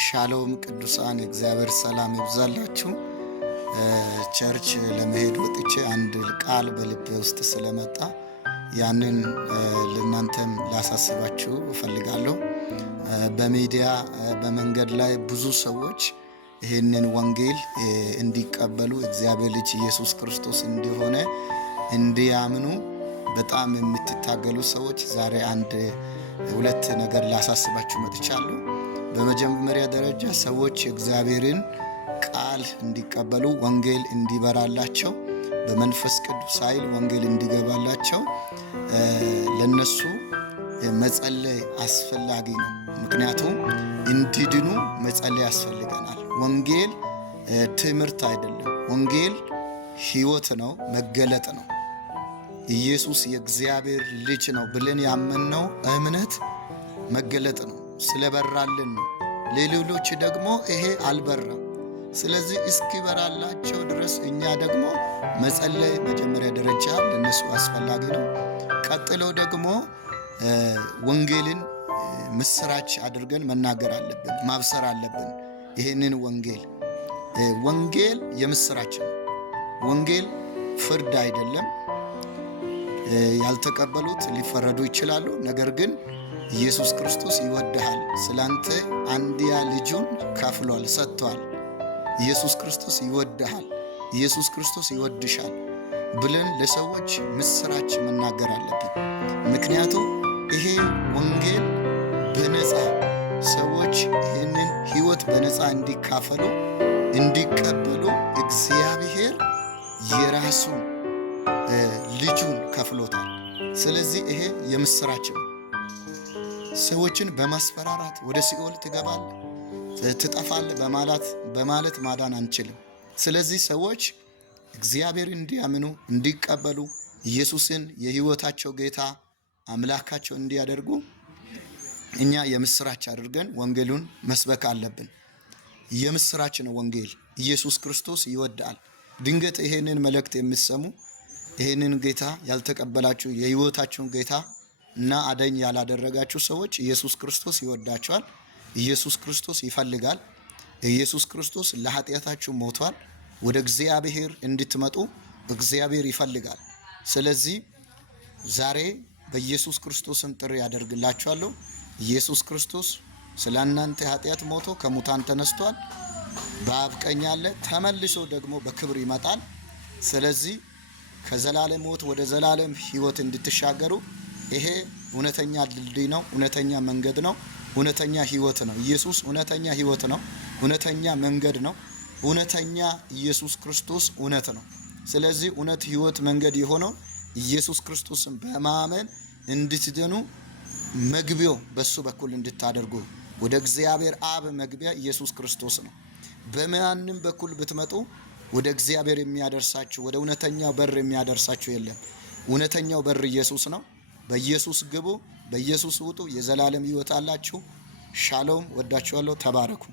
ሻሎም ቅዱሳን እግዚአብሔር ሰላም ይብዛላችሁ። ቸርች ለመሄድ ወጥቼ አንድ ቃል በልቤ ውስጥ ስለመጣ ያንን ለእናንተም ላሳስባችሁ እፈልጋለሁ። በሚዲያ በመንገድ ላይ ብዙ ሰዎች ይህንን ወንጌል እንዲቀበሉ እግዚአብሔር ልጅ ኢየሱስ ክርስቶስ እንደሆነ እንዲያምኑ በጣም የምትታገሉ ሰዎች ዛሬ አንድ ሁለት ነገር ላሳስባችሁ መጥቻለሁ። በመጀመሪያ ደረጃ ሰዎች እግዚአብሔርን ቃል እንዲቀበሉ ወንጌል እንዲበራላቸው በመንፈስ ቅዱስ ኃይል ወንጌል እንዲገባላቸው ለነሱ መጸለይ አስፈላጊ ነው። ምክንያቱም እንዲድኑ መጸለይ ያስፈልገናል። ወንጌል ትምህርት አይደለም። ወንጌል ሕይወት ነው፣ መገለጥ ነው። ኢየሱስ የእግዚአብሔር ልጅ ነው ብለን ያመንነው እምነት መገለጥ ነው። ስለበራልን ነው። ለሌሎች ደግሞ ይሄ አልበራም። ስለዚህ እስኪበራላቸው ድረስ እኛ ደግሞ መጸለይ መጀመሪያ ደረጃ ለነሱ አስፈላጊ ነው። ቀጥሎ ደግሞ ወንጌልን ምስራች አድርገን መናገር አለብን፣ ማብሰር አለብን። ይሄንን ወንጌል የምስራች ነው። ወንጌል ፍርድ አይደለም። ያልተቀበሉት ሊፈረዱ ይችላሉ። ነገር ግን ኢየሱስ ክርስቶስ ይወድሃል፣ ስላንተ አንድያ ልጁን ከፍሏል፣ ሰጥቷል። ኢየሱስ ክርስቶስ ይወድሃል፣ ኢየሱስ ክርስቶስ ይወድሻል ብለን ለሰዎች ምስራች መናገር አለብን። ምክንያቱም ይሄ ወንጌል በነፃ ሰዎች ይህንን ሕይወት በነፃ እንዲካፈሉ እንዲቀበሉ እግዚአብሔር የራሱን ልጁን ከፍሎታል። ስለዚህ ይሄ የምስራች ነው። ሰዎችን በማስፈራራት ወደ ሲኦል ትገባለህ፣ ትጠፋለህ በማለት ማዳን አንችልም። ስለዚህ ሰዎች እግዚአብሔር እንዲያምኑ እንዲቀበሉ ኢየሱስን የሕይወታቸው ጌታ አምላካቸው እንዲያደርጉ እኛ የምስራች አድርገን ወንጌሉን መስበክ አለብን። የምስራች ነው ወንጌል። ኢየሱስ ክርስቶስ ይወዳል። ድንገት ይሄንን መልእክት የምትሰሙ ይሄንን ጌታ ያልተቀበላችሁ የሕይወታችሁን ጌታ እና አዳኝ ያላደረጋችሁ ሰዎች ኢየሱስ ክርስቶስ ይወዳችኋል። ኢየሱስ ክርስቶስ ይፈልጋል። ኢየሱስ ክርስቶስ ለኃጢአታችሁ ሞቷል። ወደ እግዚአብሔር እንድትመጡ እግዚአብሔር ይፈልጋል። ስለዚህ ዛሬ በኢየሱስ ክርስቶስም ጥሪ ያደርግላችኋለሁ። ኢየሱስ ክርስቶስ ስለ እናንተ ኃጢአት ሞቶ ከሙታን ተነስቷል። በአብ ቀኝ አለ። ተመልሶ ደግሞ በክብር ይመጣል። ስለዚህ ከዘላለም ሞት ወደ ዘላለም ሕይወት እንድትሻገሩ ይሄ እውነተኛ ድልድይ ነው፣ እውነተኛ መንገድ ነው፣ እውነተኛ ሕይወት ነው። ኢየሱስ እውነተኛ ሕይወት ነው፣ እውነተኛ መንገድ ነው። እውነተኛ ኢየሱስ ክርስቶስ እውነት ነው። ስለዚህ እውነት፣ ሕይወት፣ መንገድ የሆነው ኢየሱስ ክርስቶስን በማመን እንድትድኑ መግቢያው በሱ በኩል እንድታደርጉ ወደ እግዚአብሔር አብ መግቢያ ኢየሱስ ክርስቶስ ነው። በማንም በኩል ብትመጡ ወደ እግዚአብሔር የሚያደርሳችሁ ወደ እውነተኛው በር የሚያደርሳችሁ የለም። እውነተኛው በር ኢየሱስ ነው። በኢየሱስ ግቡ፣ በኢየሱስ ውጡ። የዘላለም ሕይወት አላችሁ። ሻሎም። ወዳችኋለሁ። ተባረኩ።